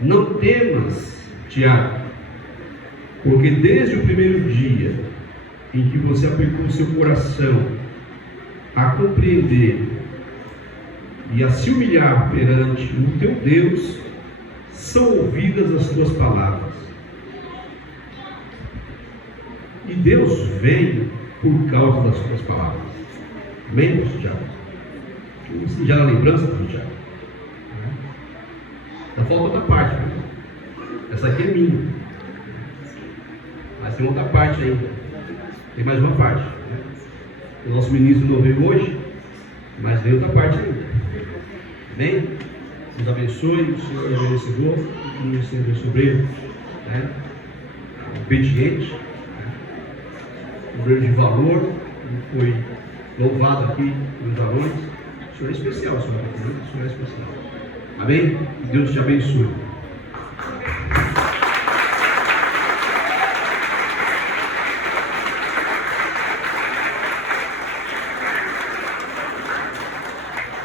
Não temas, Tiago, porque desde o primeiro dia em que você aplicou o seu coração a compreender e a se humilhar perante o teu Deus, são ouvidas as tuas palavras. E Deus vem por causa das tuas palavras. Amém, pastor Tiago? Uma singela lembrança, pastor Tiago. Ainda falta outra parte, né? Essa aqui é minha. Mas tem outra parte ainda. Tem mais uma parte, né? O nosso ministro não veio hoje, mas vem outra parte ainda. Amém? Deus abençoe, o Senhor é merecedor, o Senhor é sobreiro, né? Obediente, né? Obreiro de valor, que foi louvado aqui nos alunos. O Senhor é especial, Senhor é especial. Amém? Que Deus te abençoe.